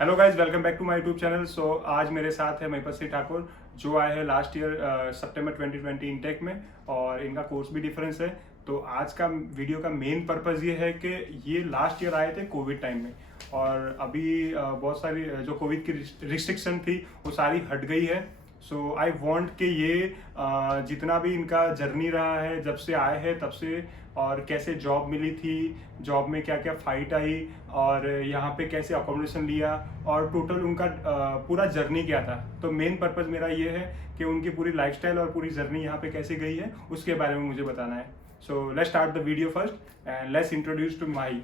Hello guys, welcome back to my YouTube channel. So आज मेरे साथ है महिपत सिंह ठाकुर, जो आए हैं लास्ट ईयर सितंबर 2020 इनटेक में, और इनका कोर्स भी डिफरेंस है। तो आज का वीडियो का मेन पर्पस ये है कि ये लास्ट ईयर आए थे कोविड टाइम में, और अभी बहुत सारी जो कोविड की रिस्ट्रिक्शन थी वो सारी हट गई है। सो आई वांट कि ये जितना भी इनका जर्नी रहा है जब से आए हैं तब से, और कैसे जॉब मिली थी, जॉब में क्या क्या फाइट आई, और यहाँ पे कैसे अकोमोडेशन लिया, और टोटल उनका पूरा जर्नी क्या था। तो मेन पर्पस मेरा ये है कि उनकी पूरी लाइफस्टाइल और पूरी जर्नी यहाँ पे कैसे गई है उसके बारे में मुझे बताना है। So let's start the video first and let's introduce to Mahi.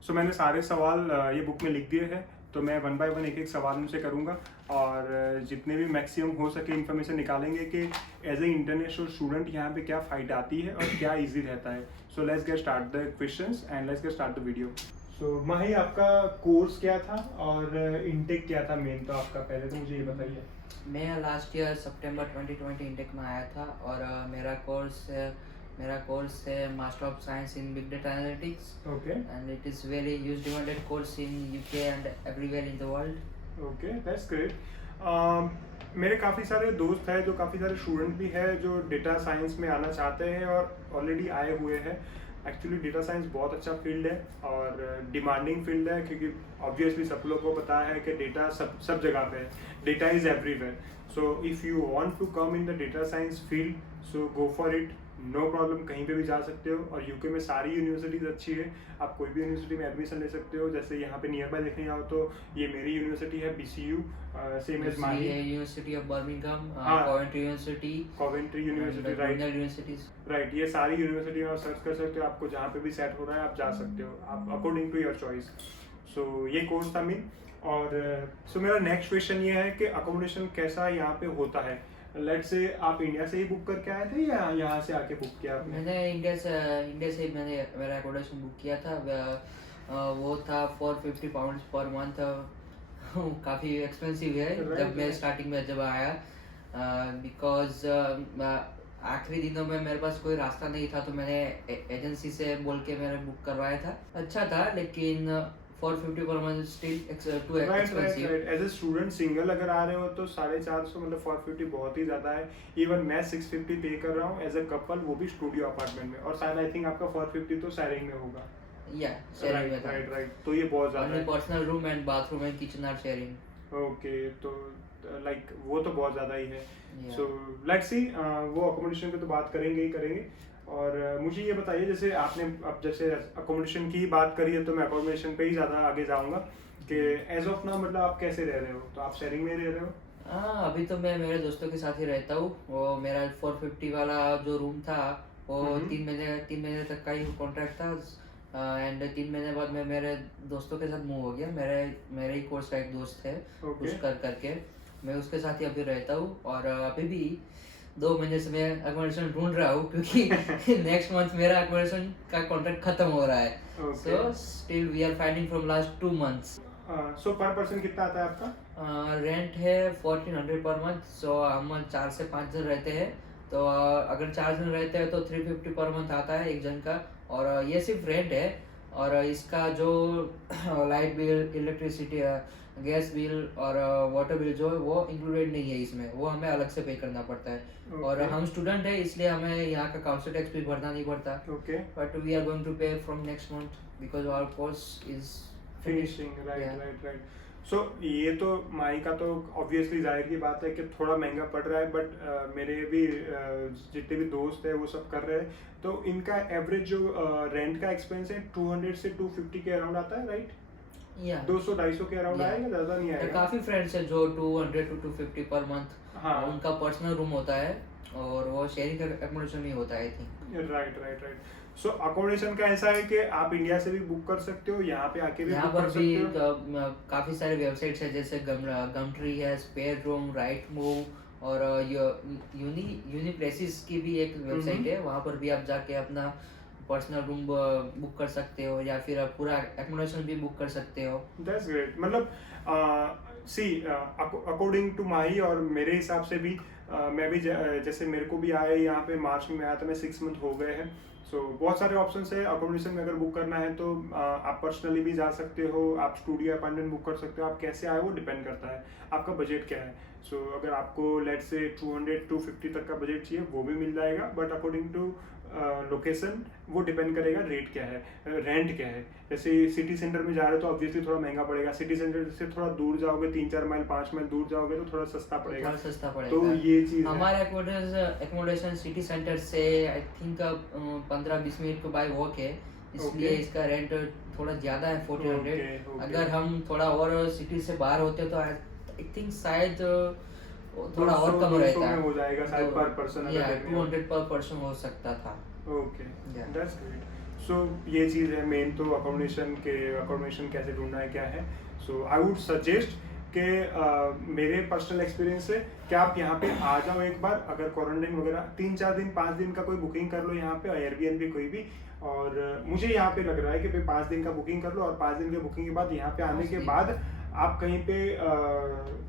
So मैंने सारे सवाल ये बुक में लिख दिए हैं, तो मैं वन बाय वन एक एक सवाल उनसे करूँगा, और जितने भी मैक्सिमम हो सके इन्फॉर्मेशन निकालेंगे कि एज ए इंटरनेशनल स्टूडेंट यहाँ पे क्या फाइट आती है और क्या इजी रहता है। So let's get start the questions and let's get start the video. So Mahi, आपका कोर्स क्या था और इनटेक क्या था मेन, तो आपका पहले तो मुझे ये बताइए। मैं लास्ट ईयर सितंबर 2020 इंटेक में आया था और मेरा कोर्स है master of science in big data analytics. Okay and it is very use demanded course in UK and everywhere in the world. Okay, that's great. मेरे काफ़ी सारे दोस्त हैं, जो काफ़ी सारे स्टूडेंट भी हैं जो डेटा साइंस में आना चाहते हैं और ऑलरेडी आए हुए हैं। एक्चुअली डेटा साइंस बहुत अच्छा फील्ड है और डिमांडिंग फील्ड है, क्योंकि ऑब्वियसली सब लोग को पता है कि डेटा सब सब जगह पे है। Data is everywhere. So if you want to come in the data science field, so go for it, no problem, कहीं पे भी जा सकते हो। और यूके में सारी यूनिवर्सिटीज़ अच्छी है, आप कोई भी यूनिवर्सिटी में एडमिशन ले सकते हो। जैसे यहाँ पे नियर बाय देखने जाओ तो ये मेरी यूनिवर्सिटी है BCU, same as Mahi, university of Birmingham, हाँ, Coventry university, university, right universities. Right. ये सारी यूनिवर्सिटी में आप सर्च कर सकते हो, आपको जहाँ पे भी सेट हो रहा है आप जा सकते हो, आप अकॉर्डिंग टू योर चॉइस। सो ये कोर्स था मेन। और सो मेरा नेक्स्ट क्वेश्चन ये है कि अकोमोडेशन कैसा यहाँ पे होता है। लेट से आप इंडिया से ही बुक करके आए थे या यहाँ से आके बुक किया आपने? मैंने इंडिया से मैंने मेरा अकोमोडेशन बुक किया था। वो था £450 पर मंथ। काफ़ी एक्सपेंसिव है जब मैं स्टार्टिंग में जब आया, बिकॉज आखिरी दिनों में मेरे पास कोई रास्ता नहीं था, तो मैंने एजेंसी से बोल के मैंने बुक करवाया था। अच्छा था, लेकिन £450 per month still too expensive. As a student single अगर आ रहे हो तो 450, मतलब 450 बहुत ही ज़्यादा है। इवन मैं 650 पे कर रहा हूँ एज ए कपल, वो भी स्टूडियो अपार्टमेंट में, और शायद आई थिंक आपका 450 तो शेयरिंग में होगा। या शेयरिंग में था। राइट, तो ये बहुत ज़्यादा है। Personal room and bathroom and kitchen are sharing. Okay, तो लाइक वो तो बहुत ज़्यादा ही है। Yeah. सो लेट्स सी, वो अकोमोडेशन पे तो बात करेंगे ही करेंगे। और मुझे ये बताइए, जैसे आपने अब जैसे अकोमोडेशन की बात करी है तो मैं अकोमोडेशन पे ही ज़्यादा आगे जाऊंगा कि एज ऑफ नाउ मतलब आप कैसे रह रहे हो, तो आप शेयरिंग में रह रहे हो? हाँ, अभी तो मैं मेरे दोस्तों के साथ ही रहता हूँ। वो मेरा 450 वाला जो रूम था वो 3 महीने तक का ही कॉन्ट्रैक्ट था। एंड 3 महीने बाद मैं मेरे दोस्तों के साथ मूव हो गया। मेरे ही कोर्स का एक दोस्त है, Okay. कुछ करके मैं उसके साथ ही अभी रहता हूँ। और अभी भी 2 महीने से मैं अकोमोडेशन ढूंढ रहा हूँ, क्योंकि नेक्स्ट मंथ मेरा अकोमोडेशन का कॉन्ट्रैक्ट खत्म हो रहा है। Okay. So still we are finding from last 2 months। So per person कितना आता है आपका? रेंट है 1400 पर मंथ। सो हम 4 से 5 जन रहते हैं, तो अगर 4 जन रहते हैं तो 350 पर मंथ आता है एक जन का। और ये सिर्फ रेंट है, और इसका जो light bill, electricity, gas bill और वाटर बिल जो है वो इंक्लूडेड नहीं है इसमें, वो हमें अलग से पे करना पड़ता है। Okay. और हम स्टूडेंट है, इसलिए हमें यहाँ का काउंसिल टैक्स भी भरना नहीं पड़ता। Okay. But we are going to pay from next month because our course is finishing, Yeah. Right. So ये तो माई का तो ऑब्वियसली जाहिर की बात है कि थोड़ा महंगा पड़ रहा है, बट मेरे भी जितने भी दोस्त हैं वो सब कर रहे हैं, तो इनका एवरेज जो रेंट का एक्सपेंस है 200 से 250 के अराउंड आता है, राइट? या 200-250 के अराउंड Yeah. आएगा, ज़्यादा नहीं आएगा। काफी फ्रेंड्स है जो 200 to 250 पर मंथ, हाँ, उनका पर्सनल रूम होता है और वो शेयरिंग अकोमोडेशन ही होता है I think. Right. So accommodation का ऐसा है कि आप इंडिया से भी बुक कर सकते हो, यहाँ पे आके भी यहाँ बुक पर कर भी सकते हो। काफी सारे वेबसाइट्स है, जैसे गमट्री है, स्पेयर रूम, राइट मूव और यूनी प्लेसेस की भी एक वेबसाइट है। वहाँ पर भी आप जाके अपना पर्सनल रूम बुक कर सकते हो, या फिर आप पूरा अकोमोडेशन भी बुक कर सकते हो। That's great. मतलब सी, अकॉर्डिंग टू माही और मेरे हिसाब से भी मैं भी जैसे मेरे को भी आए यहाँ पे मार्च में आया था, मैं 6 मंथ हो गए हैं। सो बहुत सारे ऑप्शंस है अकोमोडेशन में। अगर बुक करना है तो आप पर्सनली भी जा सकते हो, आप स्टूडियो अपार्टमेंट बुक कर सकते हो। आप कैसे आए वो डिपेंड करता है आपका बजट क्या है। सो अगर आपको लेट से 200-250 तक का बजट चाहिए वो भी मिल जाएगा, बट अकॉर्डिंग टू लोकेशन वो डिपेंड करेगा रेट क्या है, रेंट क्या है। जैसे सिटी सेंटर में जा रहे हो तो ऑब्वियसली थोड़ा महंगा पड़ेगा, सिटी सेंटर से थोड़ा दूर जाओगे 3-4 माइल 5 माइल दूर जाओगे तो थोड़ा सस्ता पड़ेगा। थोड़ा सस्ता पड़ेगा। तो ये चीज हमारा एकोमोडेशन सिटी सेंटर से आई थिंक 15-20 मिनट को बाय वॉक है, इसलिए Okay. इसका रेंट थोड़ा ज्यादा है 1400। Okay. अगर हम थोड़ा और सिटी से बाहर होते तो आई थिंक शायद थोड़ा और कम 200 रहता में हो जाएगा शायद पर पर्सन। या 200 पर पर्सन हो सकता था। Okay, Yeah. That's great. So ये चीज़ है मेन, तो अकोमोडेशन कैसे ढूंढना है क्या है। सो आई वुड सजेस्ट कि मेरे पर्सनल एक्सपीरियंस से कि आप यहाँ पे आ जाओ एक बार। अगर क्वारंटाइन वगैरह 3-4 दिन 5 दिन का कोई बुकिंग कर लो यहाँ पे, एयरबीएनबी कोई भी। और मुझे यहाँ पे लग रहा है कि भाई 5 दिन का बुकिंग कर लो, और 5 दिन के बुकिंग के बाद यहाँ पे आने के बाद आप कहीं पे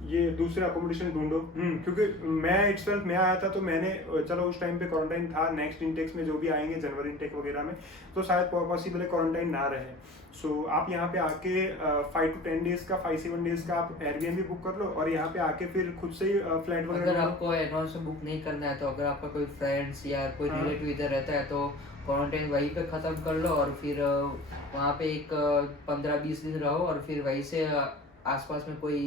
ये दूसरे अकोमोडेशन ढूंढो। क्योंकि मैं आया था तो मैंने चलो उस टाइम पे क्वारंटाइन था, नेक्स्ट इनटेक्स में जो भी आएंगे जनवरी इनटेक वगैरह में तो शायद पॉसिबल है क्वारंटाइन ना रहे। सो आप यहाँ पे आके 5 to 10 डेज का 5-7 डेज का आप एयरबीएनबी बुक कर लो, और यहाँ पे आके फिर खुद से ही फ्लैट वगैरह। अगर आपको एडवांस में बुक नहीं करना है तो अगर आपका कोई फ्रेंड्स या कोई रिलेटिव इधर रहता है तो क्वारंटाइन वहीं पे खत्म कर लो, और फिर वहाँ पे एक 15-20 दिन रहो, और फिर वहीं से आसपास में कोई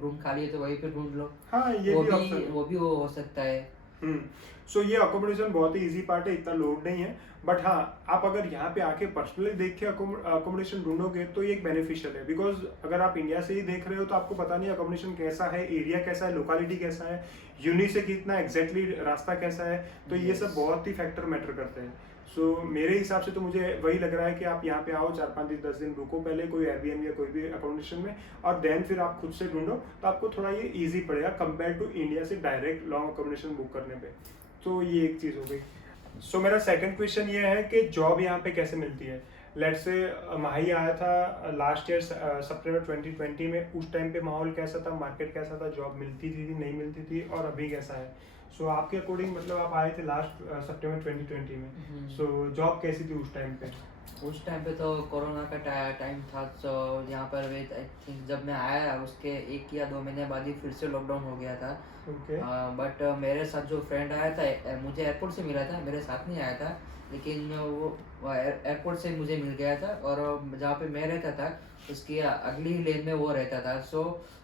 रूम खाली है तो वहीं पे ढूंढ लो। हाँ, ये वो भी भी option है। वो भी हो सकता है। सो ये अकोमोडेशन बहुत ही इजी पार्ट है, इतना लोड नहीं है। बट हाँ, आप अगर यहाँ पे आके पर्सनली देख के अकोमोडेशन ढूंढोगे तो ये एक बेनिफिशियल है। बिकॉज अगर आप इंडिया से ही देख रहे हो तो आपको पता नहीं अकोमोडेशन कैसा है, एरिया कैसा है, लोकेलिटी कैसा है, यूनि से कितना एग्जैक्टली रास्ता कैसा है। तो ये सब बहुत ही फैक्टर मैटर करते हैं। सो मेरे हिसाब से तो मुझे वही लग रहा है कि आप यहाँ पे आओ, 4-5 दिन 10 दिन रुको पहले कोई एयरबीएनबी या कोई भी अकोमोडेशन में, और देन फिर आप खुद से ढूंढो तो आपको थोड़ा ये इजी पड़ेगा कंपेयर टू इंडिया से डायरेक्ट लॉन्ग अकोमोडेशन बुक करने पे। तो ये एक चीज़ हो गई। सो मेरा सेकंड क्वेश्चन ये है कि जॉब यहाँ पे कैसे मिलती है। लेट से माही आया था लास्ट ईयर सितंबर 2020 में, उस टाइम पे माहौल कैसा था, मार्केट कैसा था, जॉब मिलती थी नहीं मिलती थी, और अभी कैसा है। सो आपके अकॉर्डिंग, मतलब आप आए थे लास्ट सितंबर 2020 में, सो जॉब कैसी थी उस टाइम पे? उस टाइम पे तो कोरोना का टाइम था, तो यहाँ पर आई थिंक जब मैं आया उसके 1 या 2 महीने बाद ही फिर से लॉकडाउन हो गया था। बट मेरे साथ जो फ्रेंड आया था, मुझे एयरपोर्ट से मिला था, मेरे साथ नहीं आया था, लेकिन वो एयरपोर्ट से मुझे मिल गया था, और जहाँ पे मैं रहता था उसकी अगली ही लेन में वो रहता था। सो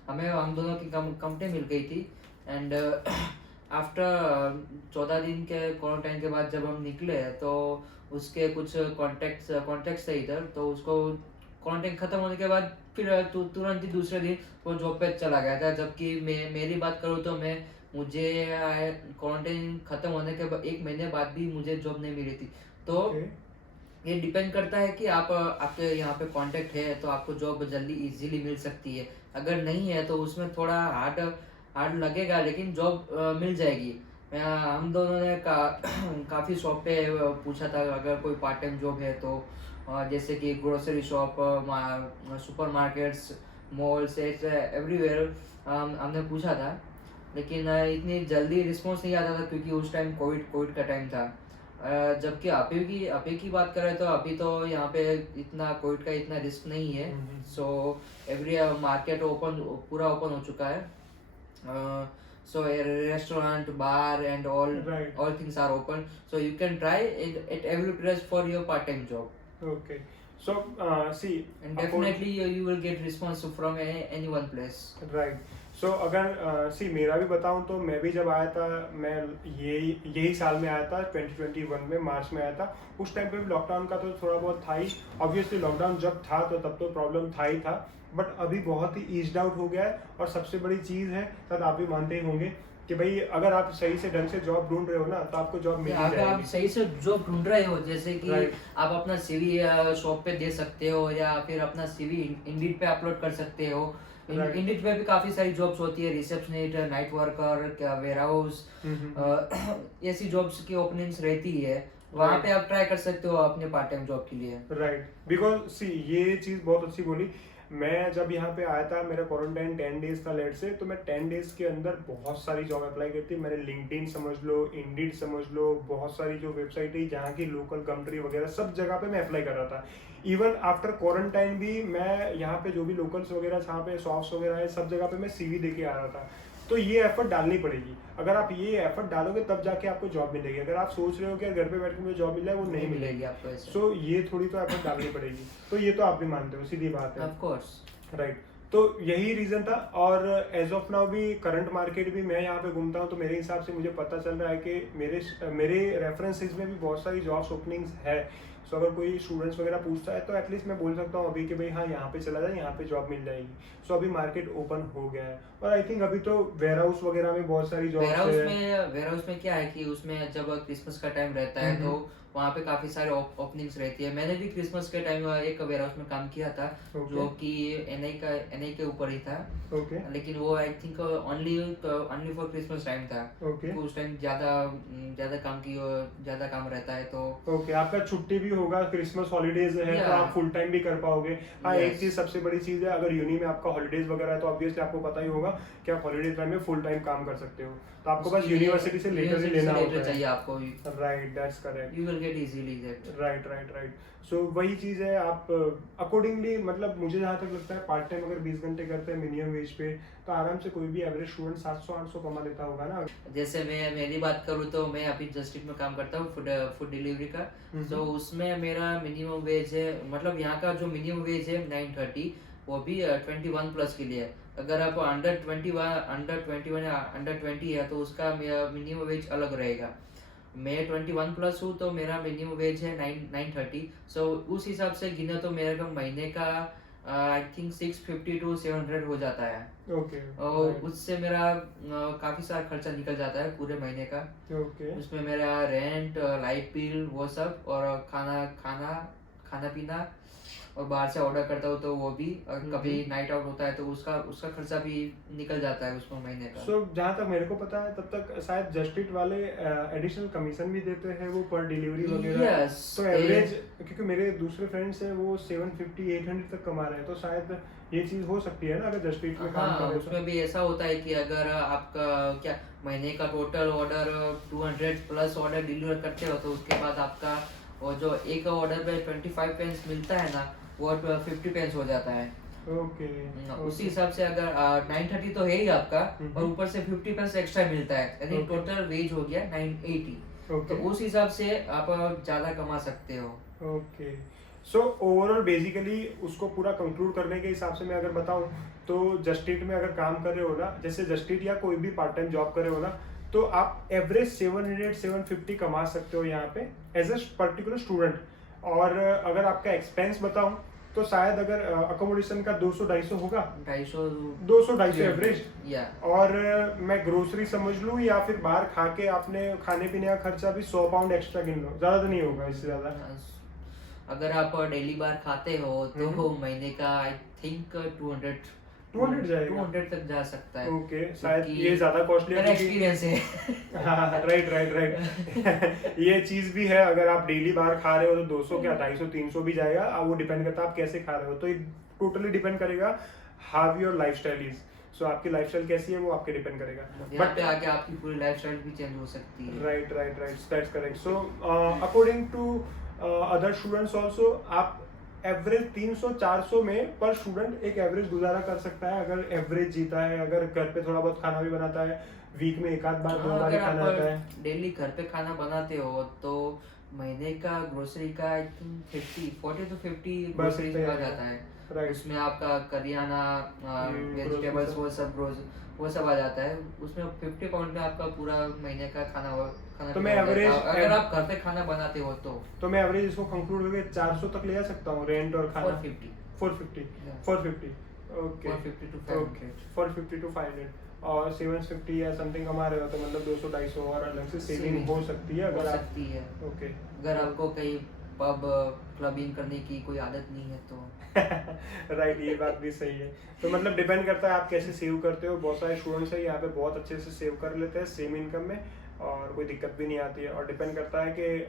हम दोनों की कंपनी मिल गई थी। एंड आफ्टर 14 दिन के क्वारंटाइन के बाद जब हम निकले तो उसके कुछ कॉन्टेक्ट्स थे इधर, तो उसको क्वारंटाइन खत्म होने के बाद फिर तुरंत ही दूसरे दिन वो जॉब पे चला गया था। जबकि मेरी बात करूँ तो मुझे क्वारंटाइन खत्म होने के 1 महीने बाद भी मुझे जॉब नहीं मिली थी। तो ये डिपेंड करता है कि आपके यहाँ पे कांटेक्ट है तो आपको जॉब जल्दी इजीली मिल सकती है, अगर नहीं है तो उसमें थोड़ा हार्ड लगेगा, लेकिन जॉब मिल जाएगी। हम दोनों ने काफ़ी शॉप पे पूछा था अगर कोई पार्ट टाइम जॉब है तो, जैसे कि grocery shop, super markets, malls, everywhere हमने पूछा था, लेकिन इतनी जल्दी रिस्पॉन्स नहीं आता था क्योंकि उस टाइम कोविड का टाइम था। जबकि अभी की बात करें तो अभी तो यहाँ पे इतना कोविड का इतना रिस्क नहीं है। सो एवरी मार्केट पूरा ओपन हो चुका है। So a restaurant, bar and all things are open. So you can try it at every place for your part-time job. Okay. So see. And definitely you will get response from any one place. Right. So अगर मेरा भी बताऊं तो मैं भी जब आया था, मैं यही साल में आया था 2021 में, मार्च में आया था। उस टाइम पे भी लॉकडाउन का तो थोड़ा बहुत था ही। ऑब्वियसली लॉकडाउन जब था तो तब तो प्रॉब्लम था ही था, बट अभी बहुत ही ईज्ड आउट हो गया है। और सबसे बड़ी चीज़ है, शायद आप भी मानते ही होंगे कि भाई अगर आप सही से ढंग से जॉब ढूंढ रहे हो ना तो आपको जॉब मिल जाएगी। अगर आप सही से जॉब ढूंढ रहे हो, जैसे कि आप अपना सीवी शॉप पे दे सकते हो, या फिर अपना सीवी इंडीड पे अपलोड कर सकते हो। इंडीड पे भी काफी सारी जॉब्स होती है, receptionist, night worker, warehouse, ऐसी जॉब्स की ओपनिंग्स रहती है, वहाँ पे आप ट्राई कर सकते हो अपने पार्ट टाइम जॉब के लिए। राइट, बिकॉज सी ये चीज बहुत अच्छी बोली। मैं जब यहाँ पे आया था, मेरा क्वारंटाइन 10 डेज था लेट से, तो मैं 10 डेज के अंदर बहुत सारी जॉब अप्लाई की थी मैंने। लिंक्डइन समझ लो, इंडीड समझ लो, बहुत सारी जो वेबसाइट है जहाँ की लोकल कंट्री वगैरह सब जगह पे मैं अप्लाई कर रहा था। इवन आफ्टर क्वारंटाइन भी मैं यहाँ पे जो भी लोकल्स वगैरह जहाँ पे शॉप्स वगैरह है सब जगह पे मैं CV दे के आ रहा था। तो ये एफर्ट डालनी पड़ेगी। अगर आप ये एफर्ट डालोगे तब जाके आपको जॉब मिलेगी। अगर आप सोच रहे हो कि यार घर पे बैठ के मुझे जॉब मिल जाए, वो नहीं मिलेगी आपको ऐसे। सो ये थोड़ी तो एफर्ट डालनी पड़ेगी। तो ये तो आप भी मानते हो, सीधी बात है। Of course, right. तो यही रीजन था। और एज ऑफ नाउ भी करंट मार्केट भी मैं यहाँ पे घूमता हूँ तो मेरे हिसाब से मुझे पता चल रहा है कि मेरे रेफरेंसेस में भी बहुत सारी जॉब्स ओपनिंग्स है। सो अगर कोई स्टूडेंट्स वगैरह पूछता है तो एटलीस्ट मैं बोल सकता हूँ अभी कि भाई हाँ यहाँ पे चला जाए, यहाँ पे जॉब मिल जाएगी। सो अभी मार्केट ओपन हो गया है। और आई थिंक अभी तो वेयर हाउस वगैरह में बहुत सारी जॉब्स है। वेयर हाउस में क्या है कि उसमें जब क्रिसमस का टाइम रहता है तो वहाँ पे काफी सारे ओपनिंग्स रहती है। मैंने भी क्रिसमस के टाइम एक वेयर हाउस में काम किया था, जो कि एनआई के ऊपर ही था। लेकिन वो I think only for Christmas time था। तो उस टाइम ज्यादा काम रहता है तो आपका छुट्टी भी होगा, क्रिसमस हॉलीडेज है तो आप फुल टाइम भी कर पाओगे। हाँ, एक चीज सबसे बड़ी चीज है, अगर यूनी में आपका हॉलीडेज वगैरह है तो ऑब्वियसली आपको पता ही होगा कि आप हॉलीडेज टाइम में फुल टाइम काम कर सकते हो। तो आपको बस यूनिवर्सिटी से लेटर ही लेना होता है। चाहिए आपको। Right, that's correct. You will get easily that. Right. So वही चीज है, आप अकॉर्डिंगली मतलब मुझे जहाँ तक लगता है पार्ट टाइम अगर 20 घंटे करते हैं मिनिमम वेज पे तो आराम से कोई भी एवरेज स्टूडेंट 700-800 कमा लेता होगा ना। जैसे मैं मेरी बात करूँ तो मैं अभी जस्ट इट में काम करता हूँ फूड डिलीवरी का। तो उसमें मेरा मिनिमम वेज है, मतलब यहाँ का जो मिनिमम वेज है 930, वो भी 21 प्लस के लिए है। अगर आप अंडर 21 या अंडर 20 है तो उसका मिनिमम वेज अलग रहेगा। मैं 21 प्लस हूँ तो मेरा मिनिमम वेज है 930। सो उस हिसाब से गिने तो मेरे को महीने का आई थिंक 650 to 700 हो जाता है। और उससे मेरा काफी सारा खर्चा निकल जाता है पूरे महीने का। उसमें मेरा रेंट, लाइट बिल, वो सब, और खाना पीना, और बाहर से ऑर्डर करता हूँ तो वो भी, और कभी नाइट आउट होता है तो उसका खर्चा भी निकल जाता है उसमें महीने का। सो जहाँ तक मेरे को पता है तब तक शायद जस्ट इट वाले एडिशनल कमीशन भी देते हैं वो पर डिलीवरी वगैरह। तो एवरेज, क्योंकि मेरे दूसरे फ्रेंड्स हैं वो 750-800 तक कमा रहे हैं, तो शायद ये चीज हो सकती है ना अगर जस्ट इट में काम करें। उसमें भी ऐसा होता है कि अगर आपका क्या महीने का total order 200 plus order deliver करते हो तो उसके बाद आपका वो जो एक ऑर्डर पे 25 पेंस मिलता है ना, वो 50 पेंस हो जाता है। उसी हिसाब से अगर 930 तो है ही आपका, और ऊपर से 50 पेंस एक्स्ट्रा मिलता है, यानी टोटल वेज हो गया 980। तो उस हिसाब से आप ज्यादा कमा सकते हो। सो ओवरऑल बेसिकली उसको पूरा कंक्लूड करने के हिसाब से मैं अगर बताऊं तो जस्ट इट में अगर काम कर रहे हो ना, जैसे जस्ट इट या कोई भी पार्ट टाइम जॉब कर रहे हो ना, तो आप एवरेज 700-750 कमा सकते हो यहाँ पे एज अ पर्टिकुलर स्टूडेंट। और अगर आपका एक्सपेंस बताऊं तो शायद अगर अकोमोडेशन का 200-250 होगा, 200-250 एवरेज। और मैं ग्रोसरी समझ लूं या फिर बाहर खा के आपने खाने पीने का खर्चा भी 100 पाउंड एक्स्ट्रा गिन लो, ज्यादा तो नहीं होगा इससे ज्यादा। अगर आप डेली बार खाते हो तो महीने का आई थिंक 200 जाएगा, 200 तक जा सकता है। ओके, शायद ये ज्यादा कॉस्टली है, एक्सपीरियंस है। हाँ, राइट। ये चीज भी है, अगर आप डेली बाहर खा रहे हो तो 200 क्या 250-300 भी जाएगा। वो डिपेंड करता है आप कैसे खा रहे हो, तो ये टोटली डिपेंड करेगा हाउ योर लाइफस्टाइल इज। सो आपकी लाइफस्टाइल कैसी है वो आपके डिपेंड करेगा, बट आगे आपकी पूरी लाइफस्टाइल भी चेंज हो सकती है। Right, that's correct. So according to other students also आप एवरेज 300-400 में पर स्टूडेंट एक एवरेज गुजारा कर सकता है अगर एवरेज जीता है, अगर घर पे थोड़ा बहुत खाना भी बनाता है, वीक में एक आध बार 2 बार खाना आता है। डेली घर पे खाना बनाते हो तो महीने का ग्रोसरी का आई थिंक 40 to 50 ग्रोसरी आ जाता है। उसमें आपका करियाना, वेजिटेबल्स, वो सब आ जाता है। उसमें 50 पाउंड में आपका पूरा महीने का खाना तो मैं एवरेज, अगर आप घर पे खाना बनाते हो तो मैं एवरेज इसको कंक्लूड करके 400 तक ले जा सकता हूँ रेंट और खाना। 450 ओके, 450 to 500 और 750 या समथिंग कमा रहे हो तो मतलब 200-250 और अलग से सेविंग हो सकती है अगर सकती है। ओके, अगर आपको कहीं पब क्लबिंग करने की कोई आदत नहीं है तो राइट, ये बात भी सही है। तो मतलब डिपेंड करता है आप कैसे सेव करते हो। बहुत सारे स्टूडेंट्स हैं यहाँ पे बहुत अच्छे से सेव कर लेते हैं सेम इनकम में और कोई दिक्कत भी नहीं आती है। और डिपेंड करता है कि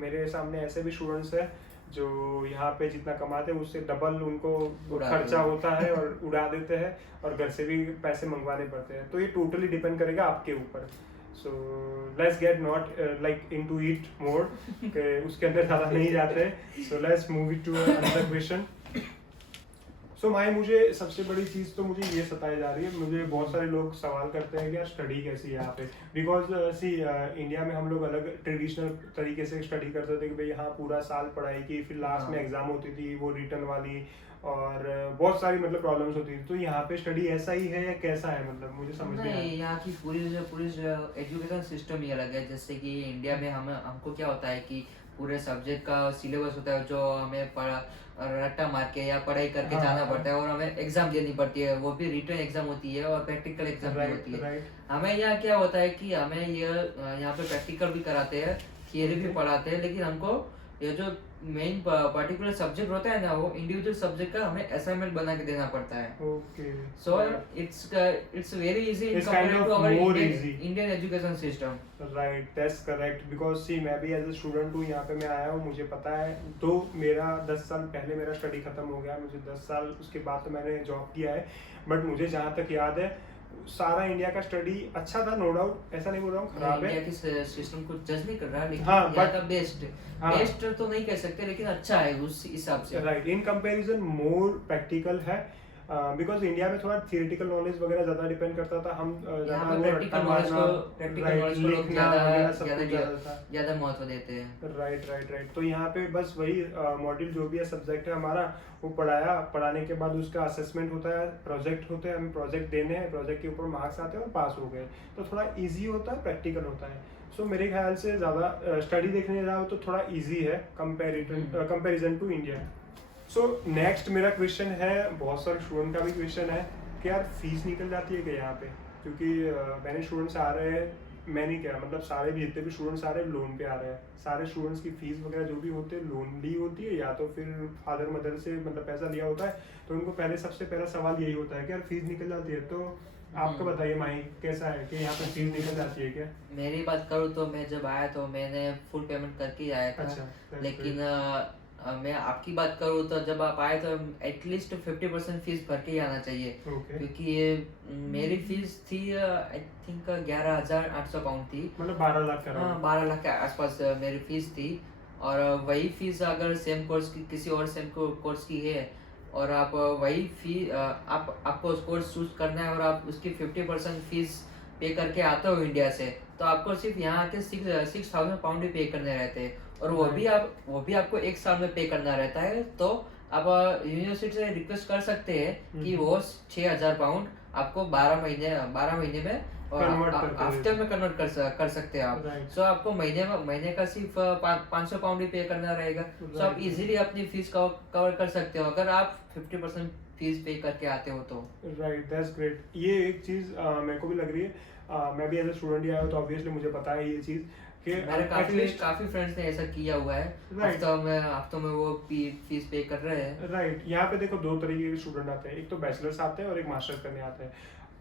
मेरे सामने ऐसे भी स्टूडेंट्स हैं जो यहाँ पे जितना कमाते हैं उससे डबल उनको उड़ा खर्चा देते हैं। होता है और उड़ा देते हैं, और घर से भी पैसे मंगवाने पड़ते हैं। तो ये टोटली डिपेंड करेगा आपके ऊपर। So let's get not like into it more, उसके अंदर ज़्यादा नहीं जाते। So let's move it to another question. So my मुझे सबसे बड़ी चीज़ तो मुझे ये सताई जा रही है, मुझे बहुत सारे लोग सवाल करते हैं कि यार स्टडी कैसी है यहाँ पे। बिकॉज सी इंडिया में हम लोग अलग ट्रेडिशनल तरीके से स्टडी करते थे कि भाई हाँ पूरा साल पढ़ाई की, फिर लास्ट में एग्जाम होती थी वो रिटर्न वाली, और बहुत सारी मतलब प्रॉब्लम्स होती थी। तो यहाँ पे स्टडी ऐसा ही है या कैसा है, मतलब मुझे समझ नहीं नहीं, यहाँ की पूरी एजुकेशन सिस्टम ही अलग है। जैसे कि इंडिया में हमको क्या होता है कि पूरे सब्जेक्ट का सिलेबस होता है जो हमें रट्टा मार के या पढ़ाई करके हाँ, जाना हाँ। पड़ता है, और हमें एग्जाम देनी पड़ती है, वो भी रिटन एग्जाम होती है और प्रैक्टिकल एग्जाम भी होती है। राइट। हमें यहाँ क्या होता है कि हमें यहाँ पे प्रैक्टिकल भी कराते हैं, थियरी भी पढ़ाते हैं, लेकिन हमको ये जो मेन पर्टिकुलर सब्जेक्ट होता है ना, वो इंडिविजुअल सब्जेक्ट का हमें असाइनमेंट बना के देना पड़ता है। Okay. So it's very easy in It's kind compared of to our more Indian easy. Indian education system. Right, that's correct. Because see मैं भी एज ए स्टूडेंट हूँ, यहाँ पे मैं आया हूँ, मुझे पता है। तो मेरा 10 साल पहले मेरा स्टडी खत्म हो गया, मुझे 10 साल उसके बाद तो मैंने जॉब किया है। बट मुझे जहाँ तक याद है सारा इंडिया का स्टडी अच्छा था, नो डाउट, ऐसा नहीं बोल रहा हूँ खराब है। इंडिया की सिस्टम को जज नहीं कर रहा, लेकिन हाँ, यहाँ but- का बेस्ट तो नहीं कह सकते, लेकिन अच्छा है उस हिसाब से। Right, in comparison more practical है। बिकॉज इंडिया में थोड़ा थियोरेटिकल नॉलेज वगैरह ज्यादा डिपेंड करता था। हम यहाँ पे प्रैक्टिकल नॉलेज को लोग ज्यादा महत्व देते हैं। राइट। तो यहाँ पे बस वही मॉड्यूल जो भी है सब्जेक्ट है हमारा, वो पढ़ाने के बाद उसका असेसमेंट होता है, प्रोजेक्ट होते हैं, हमें प्रोजेक्ट देने हैं, प्रोजेक्ट के ऊपर मार्क्स आते हैं और पास हो गए। तो थोड़ा इजी होता है, प्रैक्टिकल होता है। सो मेरे ख्याल से ज़्यादा स्टडी देखने जाओ तो थोड़ा इजी है comparison to India. So next मेरा क्वेश्चन है, बहुत सारे स्टूडेंट का भी क्वेश्चन है कि यार फीस निकल जाती है क्या यहाँ पे? क्योंकि मैंने स्टूडेंट्स आ रहे हैं, मैंने क्या मतलब सारे भी जितने भी स्टूडेंट्स आ रहे हैं लोन पे आ रहे हैं। सारे स्टूडेंट्स की फीस वगैरह जो भी होते हैं लोन ली होती है, या तो फिर फादर मदर से मतलब पैसा लिया होता है। तो उनको सबसे पहला सवाल यही होता है कि यार फीस निकल जाती है। तो आपको बताइए माही, कैसा है कि यहाँ पे फीस निकल जाती है क्या? मेरी बात करूँ तो मैं जब आया तो मैंने फुल पेमेंट करके ही आया था। अच्छा, लेकिन मैं आपकी बात करूँ तो जब आप आए तो एटलीस्ट 50% फीस भर के ही आना चाहिए। ओके। क्योंकि ये मेरी फीस थी आई थिंक 11,800 पाउंड थी। मतलब 12 लाख का। हाँ, 12 लाख के आसपास मेरी फीस थी। और वही फीस अगर सेम कोर्स की किसी और सेम कोर्स की है, और आप वही फी आपको कोर्स चूज करना है, और आप उसकी 50% फीस पे करके आते हो इंडिया से, तो आपको सिर्फ यहाँ आके 6,000 पाउंड ही पे करने रहते हैं। और वो भी आपको एक साल में पे करना रहता है। तो आप यूनिवर्सिटी से रिक्वेस्ट कर सकते हैं कि वो 6,000 पाउंड आपको 12 महीने में हफ्ते में कन्वर्ट कर सकते हैं आप। सो आपको महीने का सिर्फ 500 पाउंड ही पे करना रहेगा। सो आप इजीली अपनी फीस कवर कर सकते हो अगर आप 50% फीस पे करके आते हो तो। Right, that's great. ये एक चीज मेरे को भी लग रही है। मैं भी एज ए स्टूडेंट ही आया हूँ, तो ऑब्वियसली मुझे पता है ये चीज कि मेरे काफी फ्रेंड्स ने ऐसा किया हुआ है। हफ्तों में वो फीस पे कर रहे हैं। राइट। यहाँ पे देखो 2 तरीके के स्टूडेंट आते हैं, एक तो बैचलर्स आते हैं और एक मास्टर्स करने आते हैं।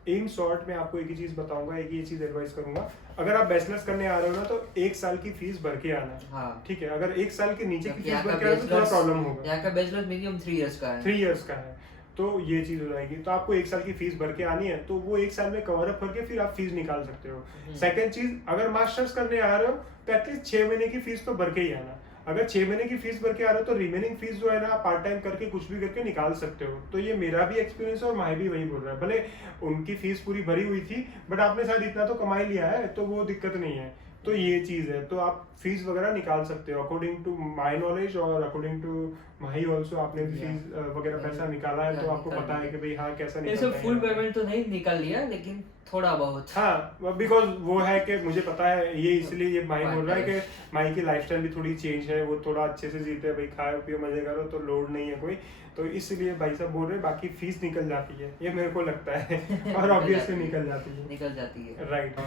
इन शॉर्ट में आपको एक ही चीज बताऊंगा, एक ही चीज एडवाइस करूंगा। अगर आप बैचलर्स करने आ रहे हो ना तो 1 साल की फीस भर के आना। हाँ, ठीक है। अगर 1 साल के नीचे की फीस भर के आना तो थोड़ा प्रॉब्लम होगा। यहाँ का बैचलर मिनिमम 3 इयर्स का है। 3 इयर्स का है, तो ये चीज हो जाएगी। तो आपको 1 साल की फीस भर के आनी है, तो वो 1 साल में कवर अप करके फिर आप फीस निकाल सकते हो। सेकंड चीज, अगर मास्टर्स करने आ रहे हो तो एटलीस्ट 6 महीने की फीस तो भर के ही आना। अगर 6 महीने की फीस भर के आ रहे हो तो रिमेनिंग फीस जो है ना पार्ट टाइम करके कुछ भी करके निकाल सकते हो। तो ये मेरा भी एक्सपीरियंस है और माही भी वही बोल रहा है। भले उनकी फीस पूरी भरी हुई थी, बट आपने शायद इतना तो कमा ही लिया है, तो वो दिक्कत नहीं है। तो ये चीज है, तो आप फीस वगैरह निकाल सकते हो अकॉर्डिंग टू माई नॉलेज और अकॉर्डिंग टू माही ऑल्सो। आपने भी फीस वगैरह पैसा निकाला है, तो आपको पता है कि भाई हाँ कैसा निकलता है। फुल पेमेंट तो नहीं निकाल लिया, लेकिन थोड़ा बहुत। हाँ, बिकॉज वो है कि मुझे पता है ये, इसलिए ये माही बोल रहा है कि माही की लाइफस्टाइल भी थोड़ी चेंज है, वो थोड़ा अच्छे से जीते हैं, भाई खाओ पियो मजे करो, तो लोड नहीं है कोई। तो इसलिए भाई साहब बोल रहे हैं, बाकी फीस निकल जाती है, ये मेरे को लगता है और ऑब्वियसली निकल जाती है। राइट।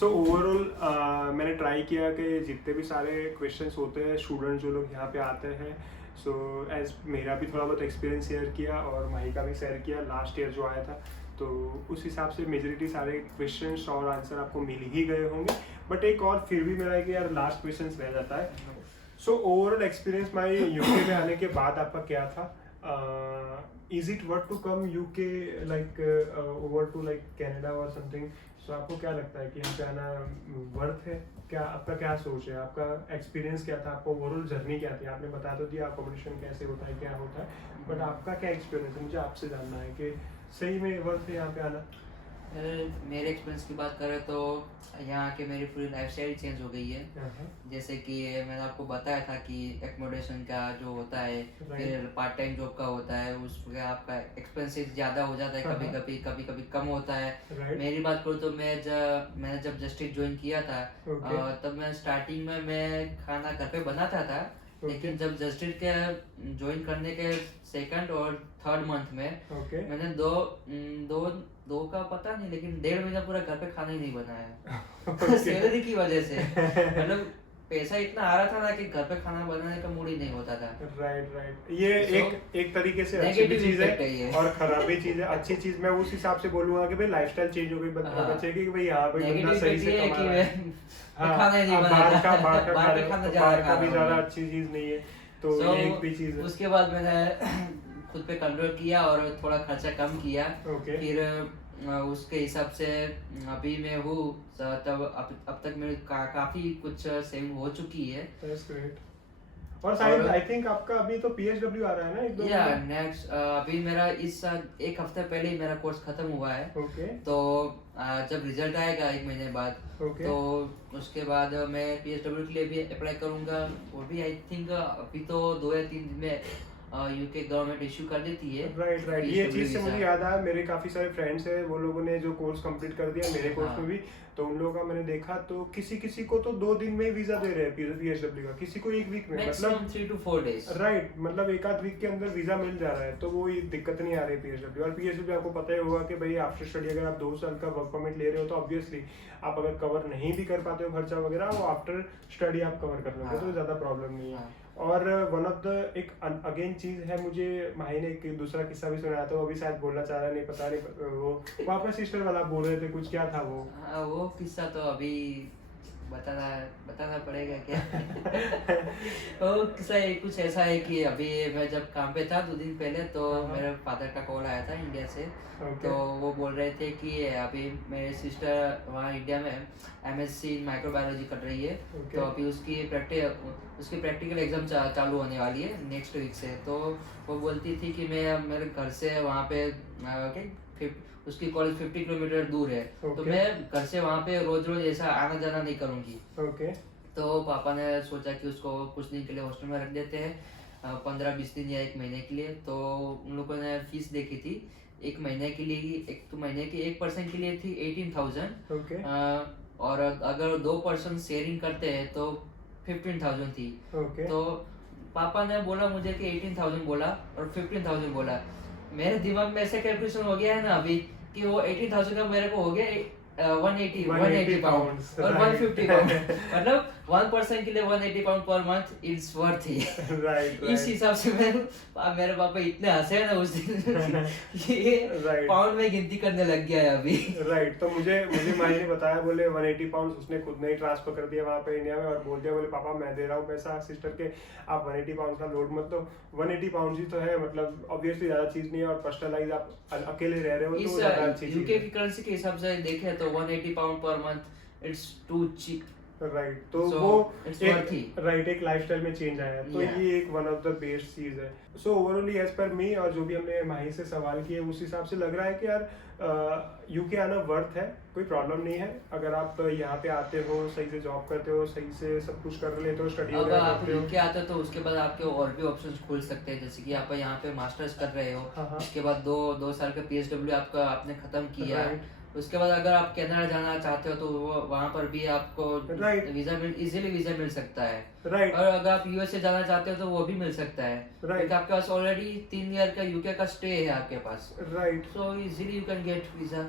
सो ओवरऑल मैंने ट्राई किया कि जितने भी सारे क्वेश्चंस होते हैं स्टूडेंट जो लोग यहाँ पे आते हैं, सो एज मेरा भी थोड़ा बहुत एक्सपीरियंस शेयर किया और माही का भी शेयर किया लास्ट ईयर जो आया था। तो उस हिसाब से मेजोरिटी सारे क्वेश्चंस और आंसर आपको मिल ही गए होंगे। बट एक और फिर भी मेरा है कि यार लास्ट क्वेश्चंस रह जाता है। So overall experience my UK में आने के बाद आपका क्या था? Is it worth to come UK like over to like Canada और समथिंग? सो आपको क्या लगता है कि यहाँ पे आना वर्थ है? क्या आपका क्या सोच है? आपका एक्सपीरियंस क्या था? आपका ओवरऑल जर्नी क्या थी? आपने बता तो दिया अकोमोडेशन कैसे होता है, क्या होता है, बट आपका क्या एक्सपीरियंस है? मुझे आपसे जानना है कि सही में वर्थ है यहाँ पे आना? मेरे एक्सपीरियंस की बात करें तो यहाँ आके मेरी पूरी लाइफस्टाइल चेंज हो गई है। जैसे कि मैंने आपको बताया था कि एकोमोडेशन का जो होता है, फिर पार्ट टाइम जॉब का होता है, उसका आपका एक्सपेंसेस ज़्यादा हो जाता है, कभी कभी कम होता है। मेरी बात करूँ तो मैंने जब जस्टिस ज्वाइन किया था, तब मैं स्टार्टिंग में मैं खाना घर पे बनाता था, लेकिन जब जस्टिस के ज्वाइन करने के सेकंड और थर्ड मंथ में मैंने दो का पता नहीं, लेकिन 1.5 महीना पूरा घर पे खाना ही नहीं बनाया। सैलरी की वजह से मतलब पैसा इतना आ रहा था ना कि घर पे खाना बनाने का मूड ही नहीं होता था। राइट। ये एक तरीके से अच्छी भी चीज है और खराब भी चीज है। अच्छी चीज मैं उस हिसाब से बोलूंगा कि भाई लाइफस्टाइल चेंज हो गई बच्चे की, कि भाई यहाँ पे बंदा सही से कमा रहा है। खाना ही नहीं बनाता, बाहर का भी ज्यादा अच्छी चीज नहीं है, तो ये एक भी चीज है। उसके बाद मैंने खुद पे कंट्रोल किया और थोड़ा खर्चा कम किया। फिर उसके हिसाब से अभी मैं हूँ तब अब तक मेरी काफी कुछ सेविंग हो चुकी है। That's great. और शायद आई थिंक आपका अभी तो PSW आ रहा है ना एक दो? या नेक्स्ट अभी मेरा इस एक हफ्ते पहले ही मेरा कोर्स खत्म हुआ है। तो जब रिजल्ट आएगा 1 महीने बाद, तो उसके बाद मैं PSW के लिए भी अप्लाई करूंगा। वो भी आई थिंक अभी तो 2 या 3 दिन में यूके गवर्नमेंट इशू कर देती है। राइट। ये चीज से मुझे याद आया, मेरे काफी सारे फ्रेंड्स हैं, वो लोगों ने जो कोर्स कंप्लीट कर दिया मेरे कोर्स में भी, तो उन लोगों का मैंने देखा तो किसी को तो 2 दिन में ही वीजा दे रहे हैं PSW का, किसी को 1 वीक में, मतलब 3 to 4 days। राइट, मतलब 1 आध वीक के अंदर वीजा मिल जा रहा है, तो वो दिक्कत नहीं आ रही PSW। और PSW आपको पता ही होगा कि भाई आफ्टर स्टडी अगर आप 2 साल का वर्क परमिट ले रहे हो तो ऑब्वियसली आप अगर कवर नहीं भी कर पाते हो खर्चा वगैरह, वो आफ्टर स्टडी आप कवर कर लोगे, तो ज्यादा प्रॉब्लम नहीं है। और वन ऑफ द एक अगेन चीज है, मुझे माही ने एक दूसरा किस्सा भी सुनाया था, वो भी शायद बोलना चाह रहा नहीं, पता नहीं, वो आपका सिस्टर वाला बोल रहे थे कुछ, क्या था वो? वो किस्सा तो अभी बताना पड़ेगा क्या? वो किस्सा कुछ ऐसा है कि अभी मैं जब काम पे था 2 दिन पहले, तो मेरे फादर का कॉल आया था इंडिया से। तो वो बोल रहे थे कि अभी मेरी सिस्टर वहाँ इंडिया में MSc माइक्रोबायोलॉजी कर रही है। तो अभी उसकी प्रैक्टिकल एग्जाम चालू होने वाली है नेक्स्ट वीक से। तो वो बोलती थी कि मैं मेरे घर से वहाँ पे उसकी कॉलेज 50 किलोमीटर दूर है, तो मैं घर से वहाँ पे रोज ऐसा आना जाना नहीं करूँगी। तो पापा ने सोचा कि उसको कुछ दिन के लिए हॉस्टल में रख देते हैं, 15-20 दिन या 1 महीने के लिए। तो उन लोगों ने फीस देखी थी 1 महीने के लिए, एक तो महीने की 1 पर्सन के लिए थी 18,000। और अगर 2 पर्सन शेयरिंग करते हैं तो 15,000 थी। तो पापा ने बोला मुझे कि 18,000 बोला और 15,000 बोला। मेरे दिमाग में ऐसे कैलकुलेशन हो गया है ना अभी कि वो 18,000 का मेरे को हो गया 180 पाउंड और 150 पाउंड, मतलब 1 पर्सन के लिए 180 pound per month it's worth it. इस हिसाब से मेरे पापा इतने हंसे ना उस दिन ये पाउंड में गिनती करने लग गया है अभी। राइट। तो मुझे माही ने बताया, बोले 180 पाउंड उसने खुद ने ही ट्रांसफर कर दिया वहाँ पे इंडिया में, और बोल दिया, बोले पापा मैं दे रहा हूँ पैसा सिस्टर के, आप 180 पाउंड का लोड मत दो। 180 पाउंड ही तो है, मतलब ऑब्वियसली ज्यादा चीज नहीं है, और पर्सनलाइज आप अकेले रह रहे हो तो ज्यादा अच्छी चीज है। यूके की करेंसी के हिसाब से देखें तो 180 pound per month it's too cheap. Right. तो वो एक लाइफस्टाइल में चेंज आया, तो ये एक वन ऑफ द बेस्ट चीज है। सो ओवरऑली एज पर मी, और जो भी हमने माही से सवाल किए उस हिसाब से लग रहा है कि यार यूके आना वर्थ है, कोई प्रॉब्लम नहीं है। अगर आप यहाँ पे आते हो, सही से जॉब करते हो, सही से सब कुछ कर लेते हो, स्टडी अगर आप यूके आते हो तो उसके बाद आपके और भी ऑप्शंस खुल सकते हैं, जैसे कि आप यहाँ पे मास्टर्स कर रहे हो, उसके बाद 2 साल का PSW आपने खत्म किया, उसके बाद अगर आप कनाडा जाना चाहते हो तो वहाँ पर भी आपको इजीली वीजा मिल सकता है। और अगर आप USA जाना चाहते हो तो वो भी मिल सकता है, क्योंकि आपके पास ऑलरेडी 3 ईयर का यूके का स्टे है आपके पास। So easily you can get visa.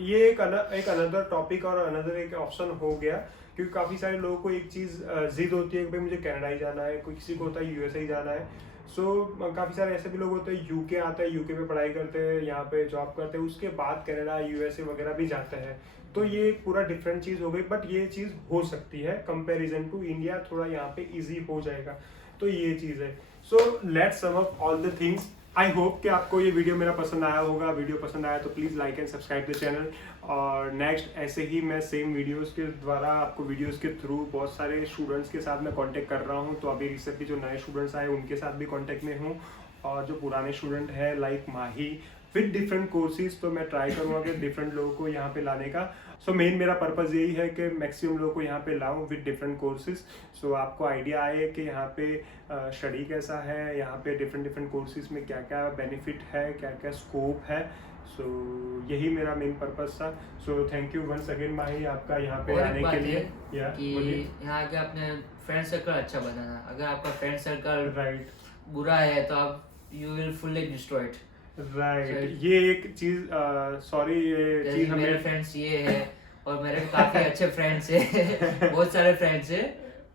ये एक अनदर टॉपिक और अनदर एक ऑप्शन हो गया, क्योंकि काफी सारे लोगों को एक चीज जिद होती है कि भाई मुझे कनाडा ही जाना है, कोई किसी को होता है USA ही जाना है। सो काफ़ी सारे ऐसे भी लोग होते हैं, यूके आते हैं, यूके में पढ़ाई करते हैं, यहाँ पे जॉब करते हैं, उसके बाद कनाडा यूएसए वगैरह भी जाते हैं। तो ये एक पूरा डिफरेंट चीज़ हो गई, बट ये चीज़ हो सकती है कंपैरिजन टू इंडिया, थोड़ा यहाँ पे इजी हो जाएगा। तो ये चीज़ है। So let's sum up all the things. I hope कि आपको ये वीडियो मेरा पसंद आया होगा। वीडियो पसंद आया तो please like and subscribe the channel. और नेक्स्ट ऐसे ही मैं सेम वीडियोस के द्वारा आपको वीडियोस के थ्रू बहुत सारे स्टूडेंट्स के साथ मैं कांटेक्ट कर रहा हूँ। तो अभी रिसेंटली जो नए स्टूडेंट्स आए उनके साथ भी कांटेक्ट में हूँ, और जो पुराने स्टूडेंट हैं like Mahi with different courses, तो मैं ट्राई करूँगा कि डिफरेंट लोगों को यहाँ पे लाने का। सो मेन मेरा पर्पज़ यही है कि मैक्सिमम लोगों को यहाँ पे लाऊं विद डिफरेंट कोर्सेज। सो आपको आइडिया आए कि यहाँ पे स्टडी कैसा है, यहाँ पे डिफरेंट कोर्सेज में क्या क्या बेनिफिट है, क्या क्या स्कोप है। सो यही मेरा मेन पर्पज़ था। So thank you once again Mahi आपका यहाँ पे और एक आने बात के लिए। है कि यहाँ के अपने फ्रेंड सर्कल अच्छा बनाना। अगर आपका फ्रेंड सर्कल राइट बुरा है तो आप you will fully destroyed. Right, ये एक चीज सॉरी, ये चीज मेरे हमें फ्रेंड्स ये है, और मेरे काफी अच्छे फ्रेंड्स है बहुत सारे फ्रेंड्स है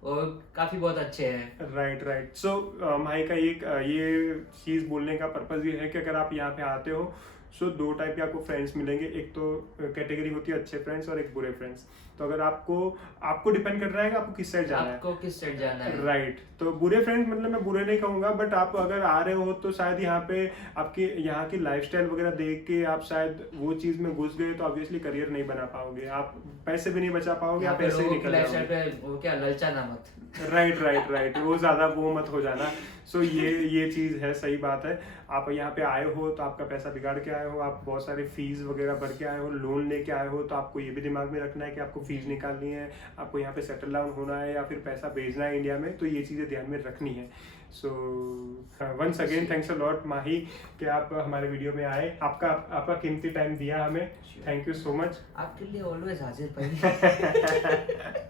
और काफी बहुत अच्छे हैं। राइट। सो माही का ये चीज बोलने का पर्पज ये है कि अगर आप यहाँ पे आते हो, सो दो टाइप के आपको फ्रेंड्स मिलेंगे। एक तो कैटेगरी होती है अच्छे फ्रेंड्स और एक बुरे फ्रेंड्स। तो अगर आपको डिपेंड कर रहा है कि आपको किस साइड जाना है, आपको किस साइड जाना है। राइट। तो बुरे फ्रेंड्स मतलब मैं बुरे नहीं कहूंगा, बट आप अगर आ रहे हो तो शायद यहाँ पे आपके यहाँ की लाइफस्टाइल वगैरह देख के आप शायद वो चीज में घुस गए, तो ऑब्वियसली करियर नहीं बना पाओगे, आप पैसे भी नहीं बचा पाओगे, आप ऐसे ही निकल लाइफस्टाइल जाओगे। पे वो क्या ललचाना मत। राइट, वो ज्यादा वो मत हो जाना। सो ये चीज है, सही बात है। आप यहाँ पे आए हो तो आपका पैसा बिगाड़ के आए हो, आप बहुत सारे फीस वगैरह भर के आए हो, लोन लेके आए हो, तो आपको ये भी दिमाग में रखना है कि आपको फीस निकालनी है, आपको यहाँ पे सेटल डाउन होना है या फिर पैसा भेजना है इंडिया में, तो ये चीजें ध्यान में रखनी है। So once again thanks a lot Mahi कि आप हमारे वीडियो में आए, आपका कीमती टाइम दिया हमें। Thank you so much. आपके लिए ऑलवेज हाजिर भाई।